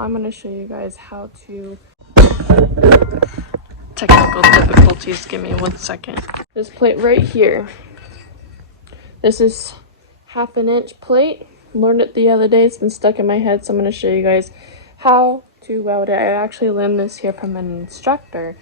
I'm going to show you guys how to... Technical difficulties, give me 1 second. This plate right here. This is 1/2 inch plate. Learned it the other day, it's been stuck in my head, so I'm going to show you guys how to weld it. I actually learned this here from an instructor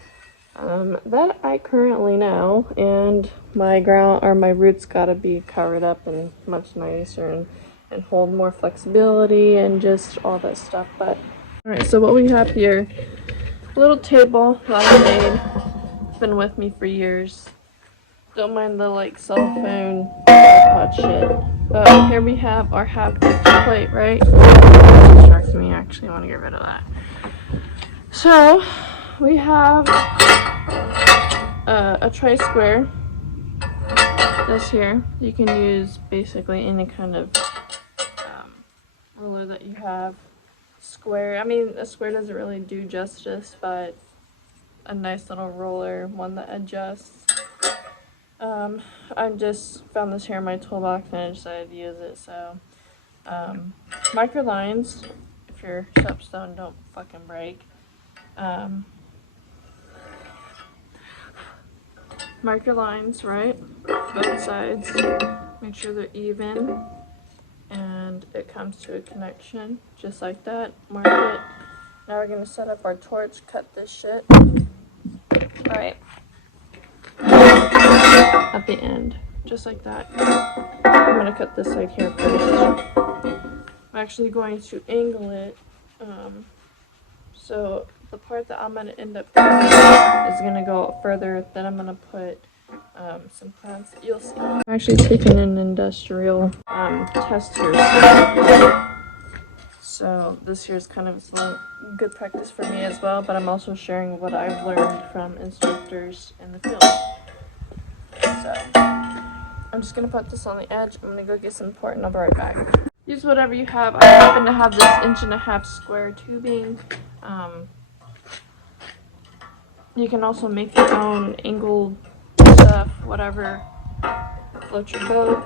that I currently know, and my ground or my roots got to be covered up and much nicer and hold more flexibility and just all that stuff. But all right, so what we have here, a little table that I made. It's been with me for years. Don't mind the like cell phone iPod shit. But here we have our 1/2 inch plate, right? That distracts me. I actually want to get rid of that. So we have a tri-square. This here, you can use basically any kind of ruler that you have. Square, I mean, a square doesn't really do justice, but a nice little roller, one that adjusts. I just found this here in my toolbox and I decided to use it. So micro lines, if your soapstone don't fucking break. Micro lines, right? Both sides. Make sure they're even. And it comes to a connection, just like that. Mark it. Now we're gonna set up our torch, cut this shit. Alright. At the end, just like that. I'm gonna cut this side here first. I'm actually going to angle it. So the part that I'm gonna end up doing is gonna go further. Then I'm gonna put some plants that you'll see. I'm actually taking an industrial test here. So this here is kind of some good practice for me as well, but I'm also sharing what I've learned from instructors in the field. So I'm just gonna put this on the edge. I'm gonna go get some port and I'll be right back. Use whatever you have. I happen to have this 1.5 inch square tubing. You can also make your own angled stuff, whatever floats your boat.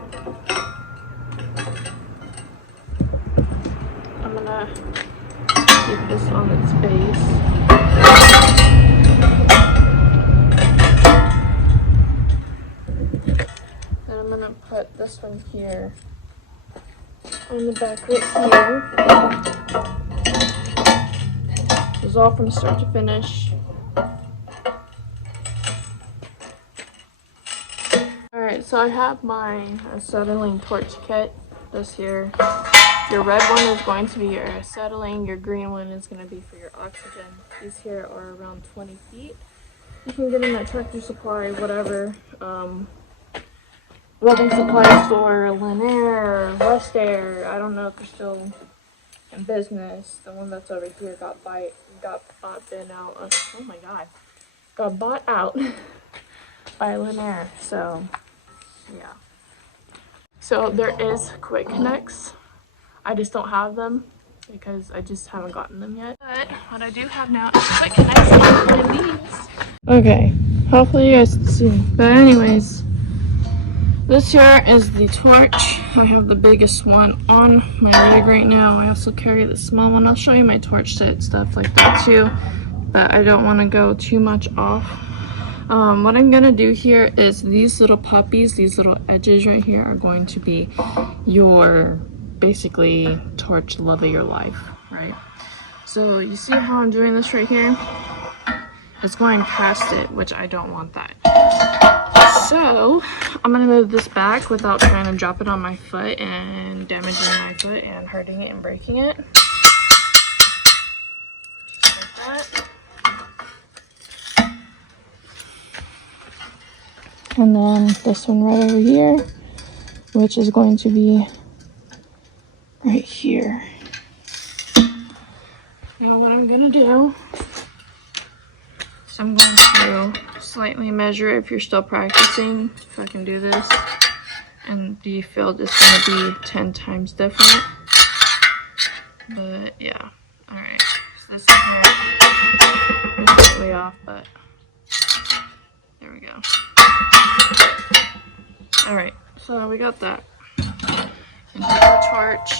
I'm gonna keep this on its base. Then I'm gonna put this one here on the back right here. This is all from start to finish. Alright, so I have my acetylene torch kit. This here. Your red one is going to be your acetylene, your green one is going to be for your oxygen. These here are around 20 feet. You can get them at Tractor Supply, whatever. Welding supply store, Lanier, West Air. I don't know if they're still in business. The one that's over here got bought out by Lanier. So yeah. So there is quick connects. I just don't have them because I just haven't gotten them yet. But what I do have now is quick connects and these. Okay, hopefully you guys can see. But anyways, this here is the torch. I have the biggest one on my rig right now. I also carry the small one. I'll show you my torch set stuff like that too. But I don't want to go too much off. What I'm gonna do here is these little puppies, these little edges right here are going to be your basically torch love of your life, right? So you see how I'm doing this right here? It's going past it, which I don't want that. So I'm gonna move this back without trying to drop it on my foot and damaging my foot and hurting it and breaking it. Just like that. And then this one right over here, which is going to be right here. Now what I'm gonna do is I'm going to slightly measure it if you're still practicing, if I can do this. And the field is gonna be 10 times different. But yeah, alright. So this is here, slightly off, but there we go. Alright, so we got that. And take our torch.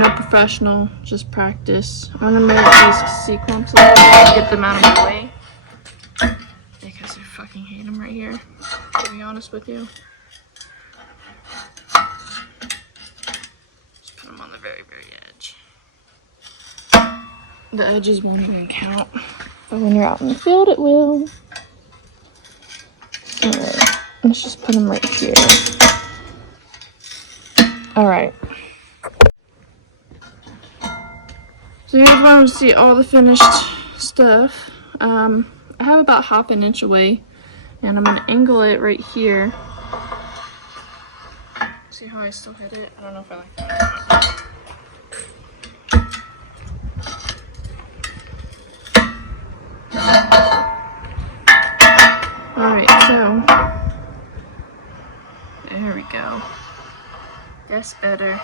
no professional, just practice. I'm gonna make these C-clumps a little bit to get them out of my way. Because I fucking hate them right here, to be honest with you. Just put them on the very, very edge. The edges won't even count, but when you're out in the field, it will. Alright, let's just put them right here. Alright. So here's where I'm gonna see all the finished stuff. I have about half an inch away, and I'm gonna angle it right here. See how I still hit it? I don't know if I like that. Alright, so there we go. That's better.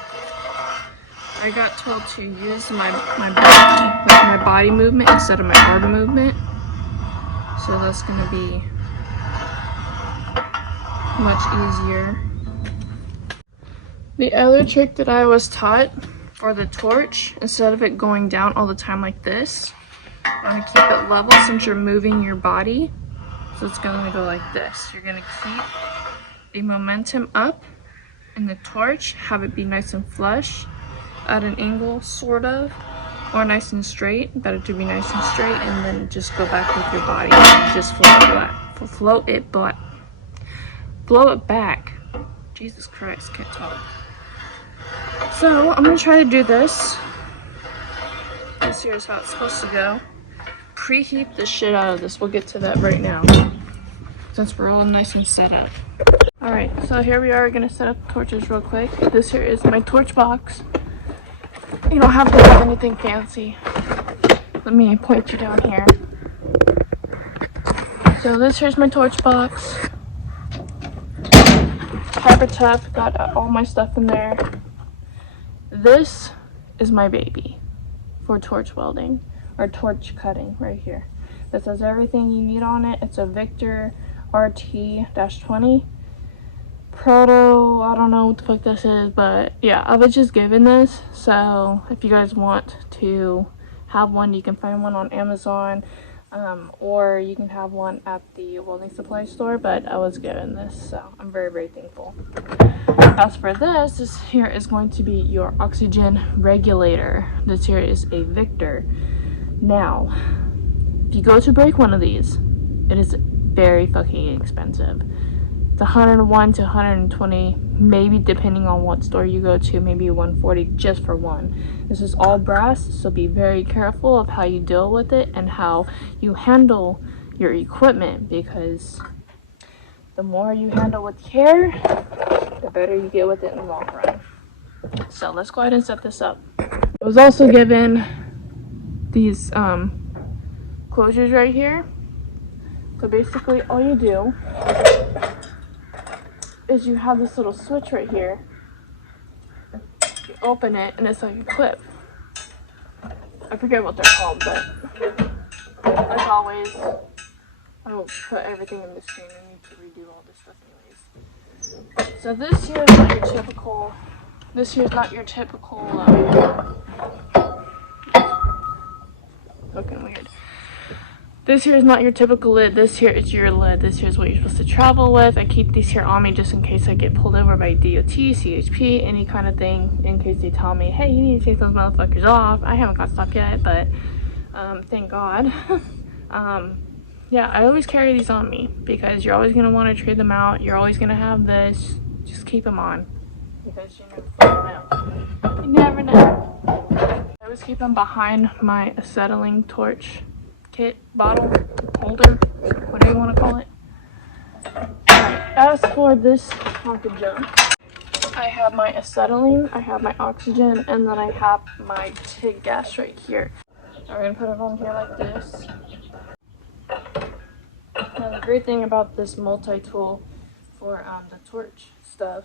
I got told to use my body movement instead of my arm movement. So that's gonna be much easier. The other trick that I was taught for the torch, instead of it going down all the time like this, I'm gonna keep it level since you're moving your body. So it's gonna go like this. You're gonna keep the momentum up in the torch, have it be nice and flush at an angle, sort of, or nice and straight. Better to be nice and straight, and then just go back with your body and just blow it back. Jesus Christ, can't talk. So I'm gonna try to do this. This here is how it's supposed to go. Preheat the shit out of this. We'll get to that right now, since we're all nice and set up. Alright, so here we are gonna set up the torches real quick. This here is my torch box. You don't have to have anything fancy. Let me point you down here. So this here's my torch box. Hyper tough, got all my stuff in there. This is my baby for torch welding or torch cutting right here. This has everything you need on it. It's a Victor RT-20 Proto. I don't know what the fuck this is, but yeah, I was just given this. So if you guys want to have one, you can find one on Amazon, or you can have one at the welding supply store, but I was given this, so I'm very, very thankful. As for this here is going to be your oxygen regulator. This here is a Victor. Now, if you go to break one of these, it is very fucking expensive. It's 101 to 120, maybe depending on what store you go to, maybe 140 just for one. This is all brass, so be very careful of how you deal with it and how you handle your equipment, because the more you handle with care, the better you get with it in the long run. So let's go ahead and set this up. I was also given these closures right here. So basically all you do is you have this little switch right here. You open it and it's like a clip. I forget what they're called, but like always, I will put everything in the screen. I need to redo all this stuff anyways. So this here is not your typical, looking weird. This here is not your typical lid. This here is your lid. This here is what you're supposed to travel with. I keep these here on me just in case I get pulled over by DOT, CHP, any kind of thing, in case they tell me, hey, you need to take those motherfuckers off. I haven't got stopped yet, but thank God. Yeah, I always carry these on me because you're always going to want to trade them out. You're always going to have this. Just keep them on because you never know. You never know. I always keep them behind my acetylene torch kit, bottle, holder, whatever you want to call it. Alright, as for this hunk of junk, I have my acetylene, I have my oxygen, and then I have my TIG gas right here. I'm going to put it on here like this. Now the great thing about this multi-tool for the torch stuff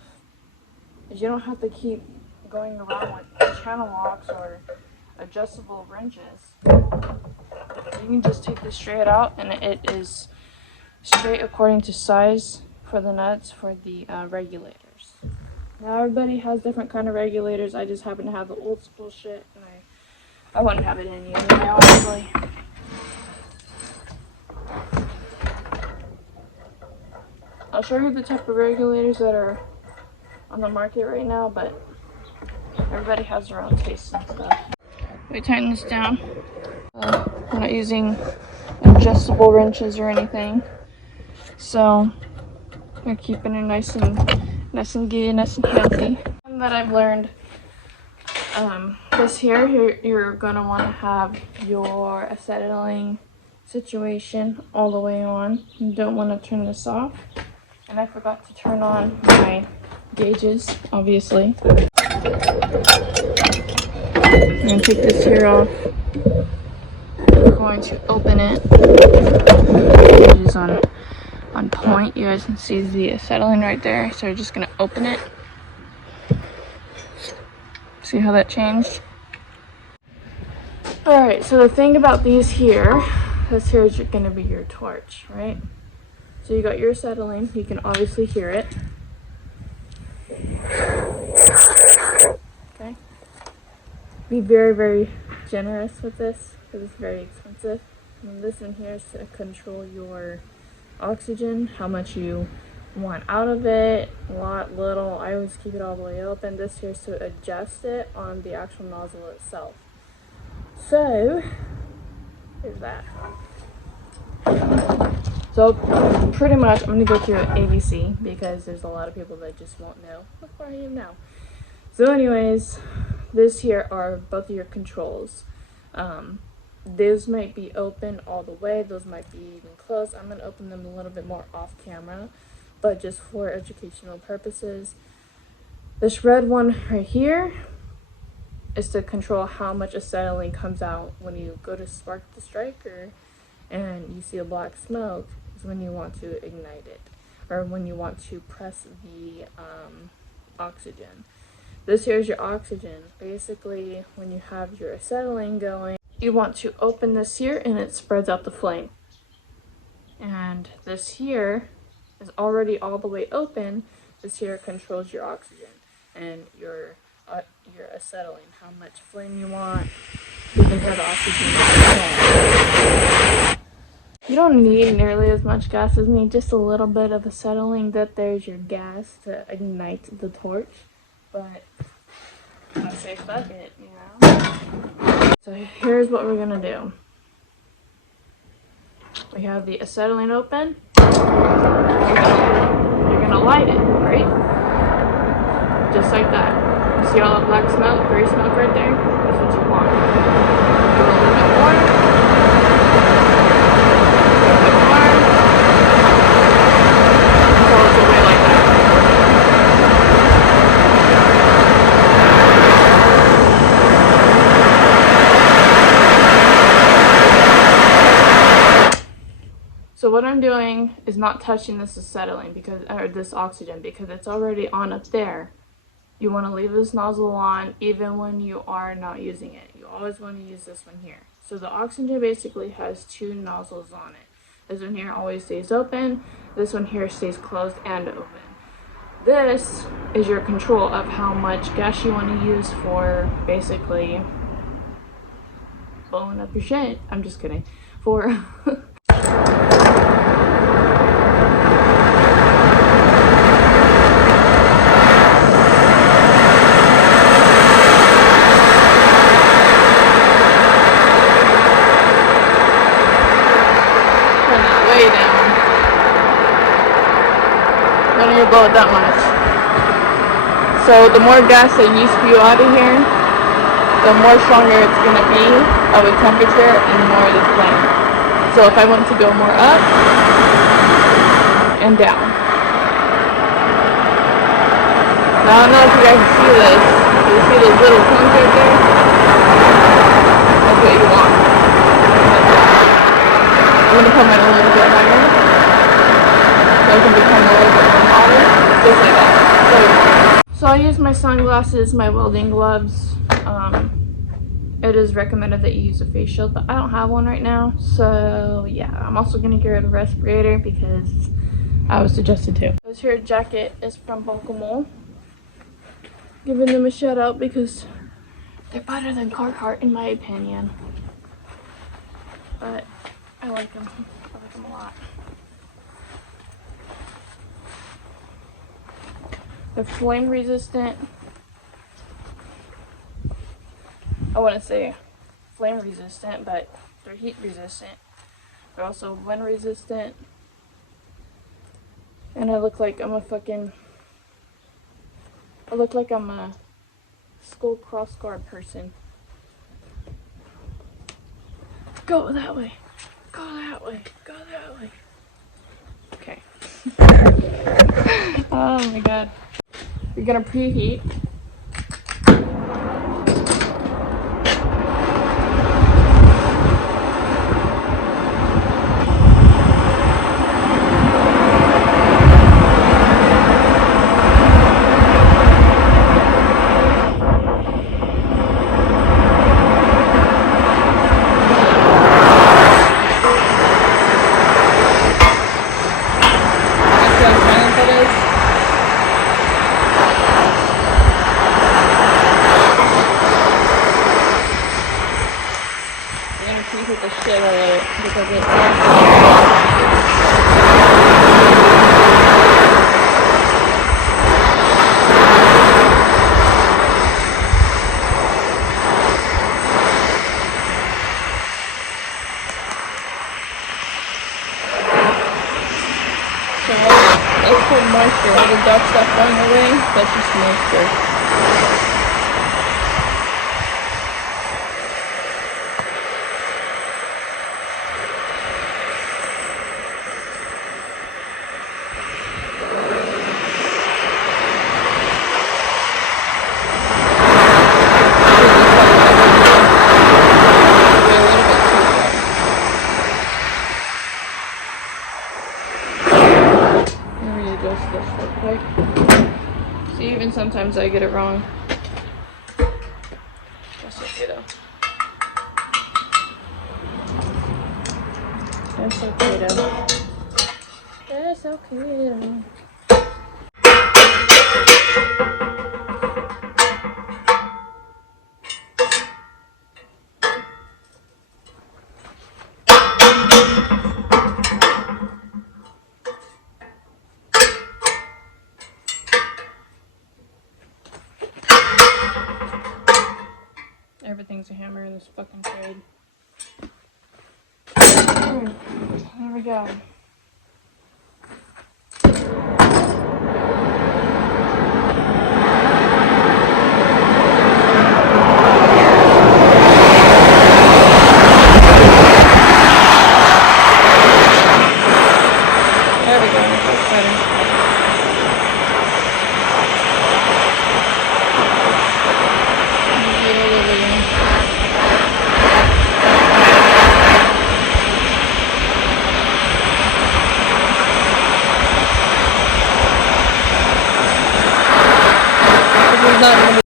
is you don't have to keep going around with channel locks or adjustable wrenches. You can just take this straight out and it is straight according to size for the nuts for the regulators. Now everybody has different kind of regulators. I just happen to have the old school shit, and I wouldn't have it in you anyway, honestly. I'll show you the type of regulators that are on the market right now, but everybody has their own taste and stuff. We tighten this down. We're not using adjustable wrenches or anything, so we're keeping it nice and good, nice and healthy. And that I've learned, this here, you're gonna want to have your acetylene situation all the way on. You don't want to turn this off. And I forgot to turn on my gauges, obviously. I'm gonna take this here off. I'm going to open it. It is on point. You guys can see the acetylene right there. So we're just gonna open it. See how that changed? Alright, so the thing about these here, this here is gonna be your torch, right? So you got your acetylene, you can obviously hear it. Okay. Be very, very generous with this because it's very expensive. And this one here is to control your oxygen, how much you want out of it, a lot, little. I always keep it all the way open. This here is to adjust it on the actual nozzle itself. So, here's that. So pretty much I'm going to go through ABC because there's a lot of people that just won't know. Look where I am now. So anyways, this here are both of your controls. Those might be open all the way. Those might be even closed. I'm going to open them a little bit more off camera, but just for educational purposes. This red one right here is to control how much acetylene comes out when you go to spark the striker and you see a black smoke. When you want to ignite it, or when you want to press the oxygen. This here is your oxygen. Basically, when you have your acetylene going, you want to open this here and it spreads out the flame. And this here is already all the way open. This here controls your oxygen and your acetylene, how much flame you want. You can have the oxygen. You don't need nearly as much gas as me, just a little bit of acetylene. That there's your gas to ignite the torch. But I say fuck it, you know? So here's what we're gonna do. We have the acetylene open. You're gonna light it, right? Just like that. You see all that black smoke, gray smoke right there? That's what you want. Do a little bit more. So what I'm doing is not touching this acetylene or this oxygen because it's already on up there. You want to leave this nozzle on even when you are not using it. You always want to use this one here. So the oxygen basically has two nozzles on it. This one here always stays open. This one here stays closed and open. This is your control of how much gas you want to use for basically blowing up your shit. I'm just kidding. For blow it that much. So the more gas that you spew out of here, the more stronger it's going to be of a temperature and more of the flame. So if I want to go more up and down. Now I don't know if you guys can see this. You see those little cones right there? That's what you want. I'm going to put mine a little bit higher. So it can become a little bit more hotter, just like that. So I use my sunglasses, my welding gloves. It is recommended that you use a face shield, but I don't have one right now. So yeah, I'm also gonna get rid of a respirator because I was suggested to. This here jacket is from Baltimore. giving them a shout out because they're better than Carhartt in my opinion. But I like them. I like them a lot. They're flame resistant. I wouldn't say flame resistant, but they're heat resistant. They're also wind resistant. And I look like I'm a skull cross guard person. Go that way. Go that way. Go that way. Okay. Oh my god. You're gonna preheat. Preheat the shit out of it because it's so let's put moisture. All the dark stuff going away, that's just moisture. See, even sometimes I get it wrong. That's okay though. That's okay though. That's okay though. Everything's a hammer in this fucking trade. There we go. There we go. That's better. Not gonna be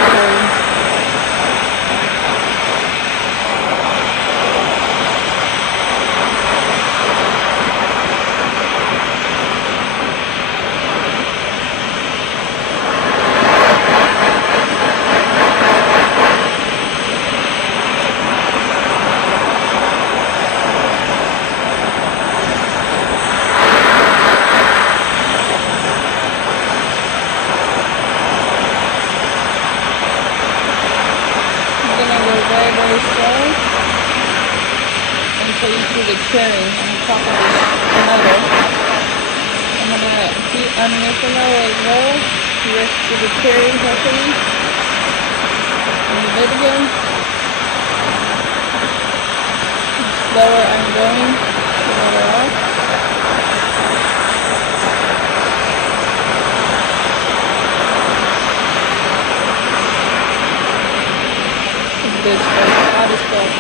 very slow until you see the cherry on the top of the metal. I'm going to heat underneath the metal as well. You see the cherry happening. And the lid again. Slower I'm going to let it off. This hot as fuck.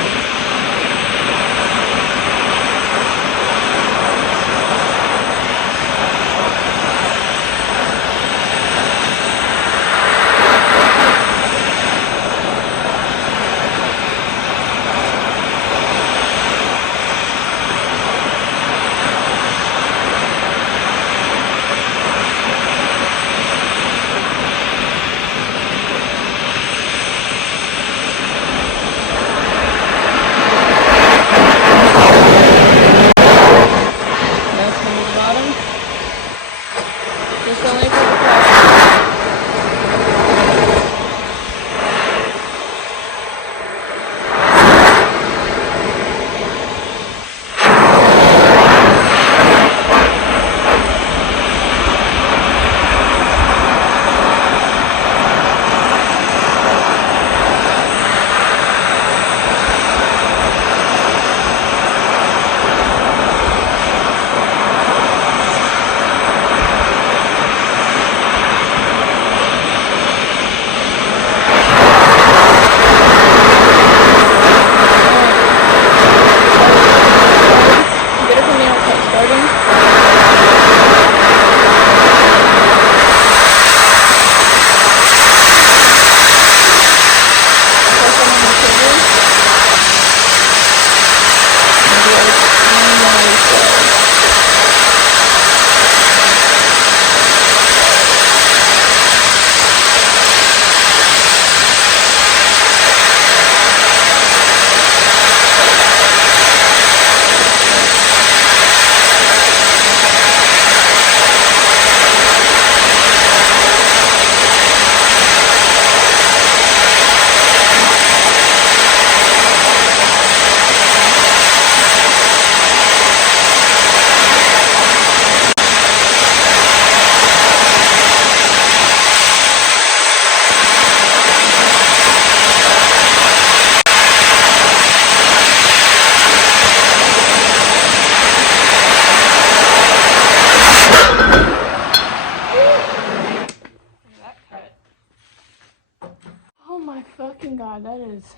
is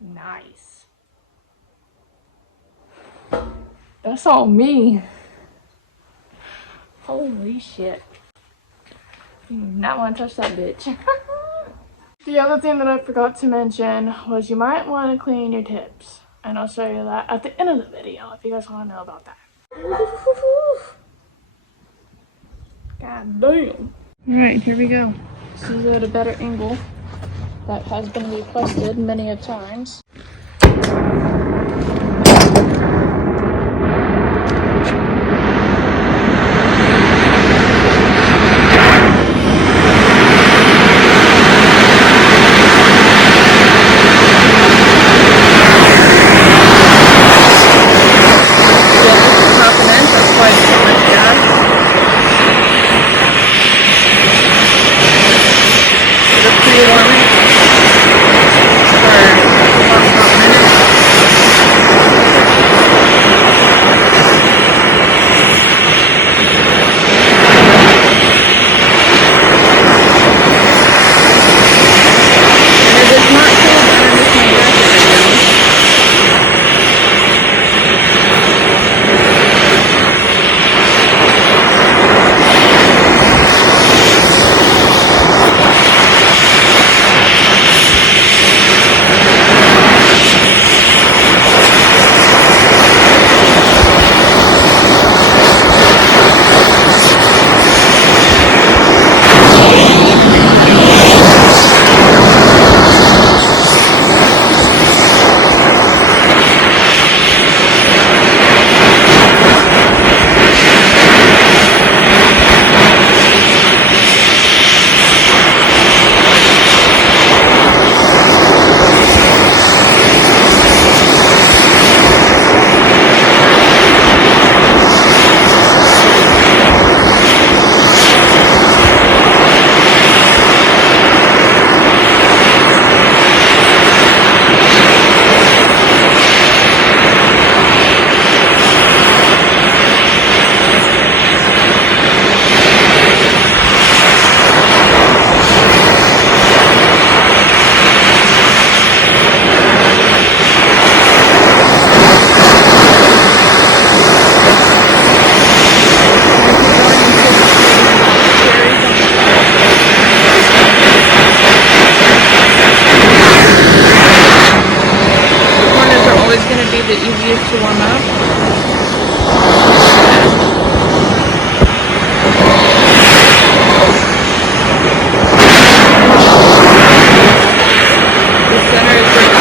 nice. That's all me. Holy shit. You do not want to touch that bitch. The other thing that I forgot to mention was you might want to clean your tips. And I'll show you that at the end of the video if you guys want to know about that. God damn. Alright, here we go. This is at a better angle that has been requested many a times. The easiest to warm up. The center is where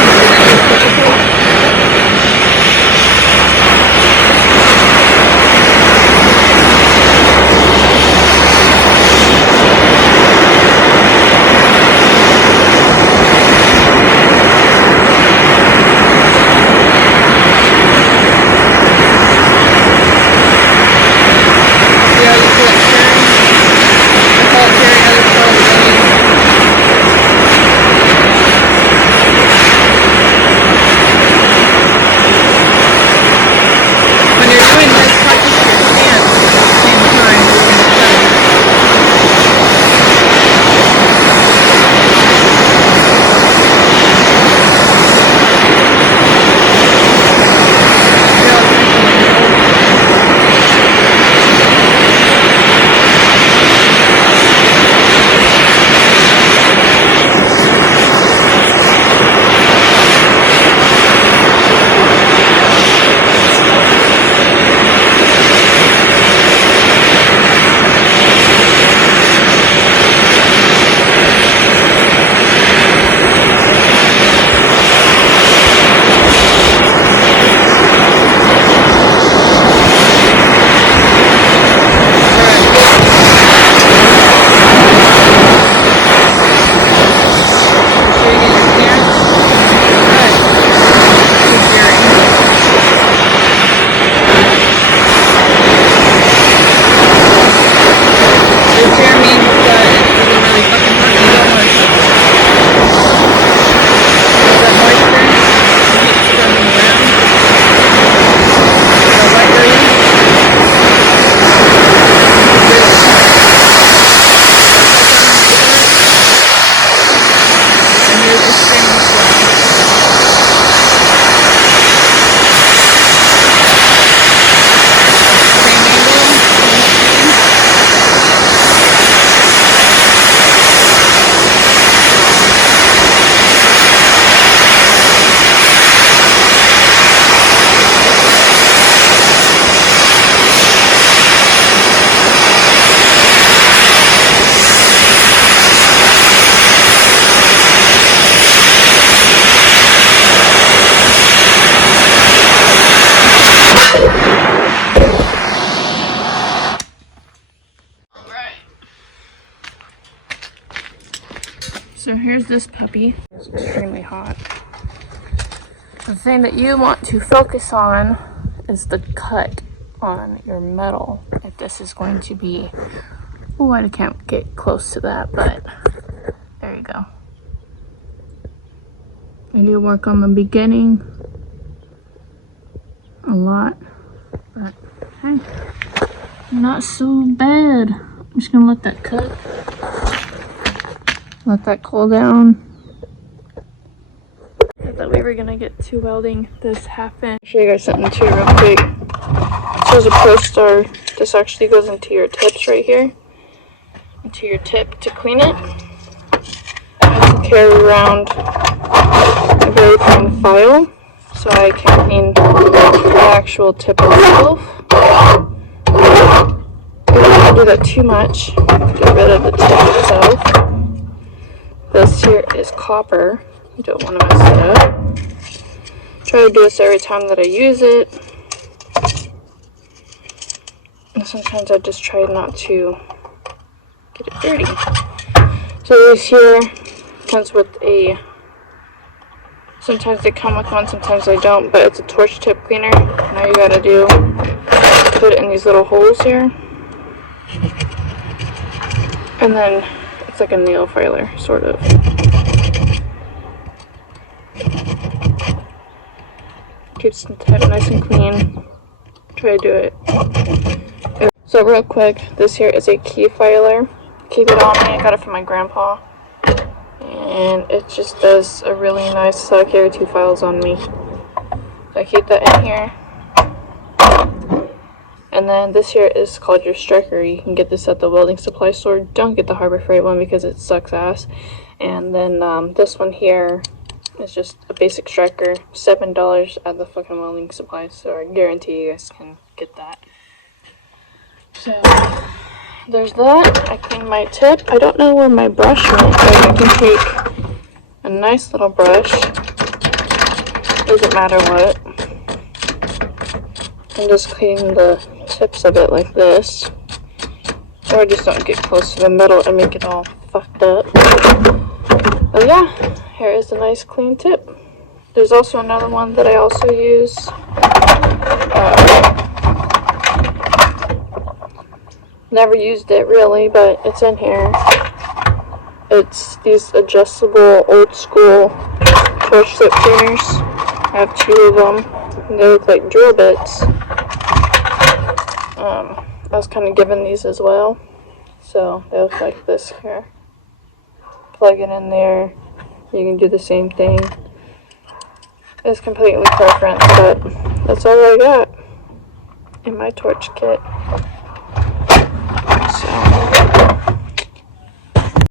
here's this puppy. It's extremely hot. The thing that you want to focus on is the cut on your metal. If this is going to be, oh, I can't get close to that, but there you go. I do work on the beginning a lot, but hey, not so bad. I'm just gonna let that cook, let that cool down. I thought we were gonna get to welding this half inch. I'll show you guys something too real quick. So as a Pro Star, this actually goes into your tips right here, into your tip to clean it. I have to carry around a very fine file so I can clean the actual tip itself. You don't want to do that too much, get rid of the tip itself. This here is copper. You don't want to mess it up. Try to do this every time that I use it. And sometimes I just try not to get it dirty. So this here comes with a, sometimes they come with one, sometimes they don't, but it's a torch tip cleaner. Now you gotta do, put it in these little holes here. And then it's like a nail filer, sort of. Keeps the tip nice and clean. Try to do it. So real quick, this here is a key filer. Keep it on me. I got it from my grandpa. And it just does a really nice, so I carry 2 files on me. So I keep that in here. And then this here is called your striker. You can get this at the welding supply store. Don't get the Harbor Freight one because it sucks ass. And then this one here is just a basic striker. $7 at the fucking welding supply store. I guarantee you guys can get that. So there's that. I cleaned my tip. I don't know where my brush went, but I can take a nice little brush. Doesn't matter what. And just clean the tips of it like this. Or just don't get close to the metal and make it all fucked up. But yeah, here is a nice clean tip. There's also another one that I also use. Never used it really, but it's in here. It's these adjustable old school torch tip cleaners. I have 2 of them. And they look like drill bits. I was kind of given these as well. So they look like this here. Plug it in there. You can do the same thing. It's completely preference, but that's all I got in my torch kit.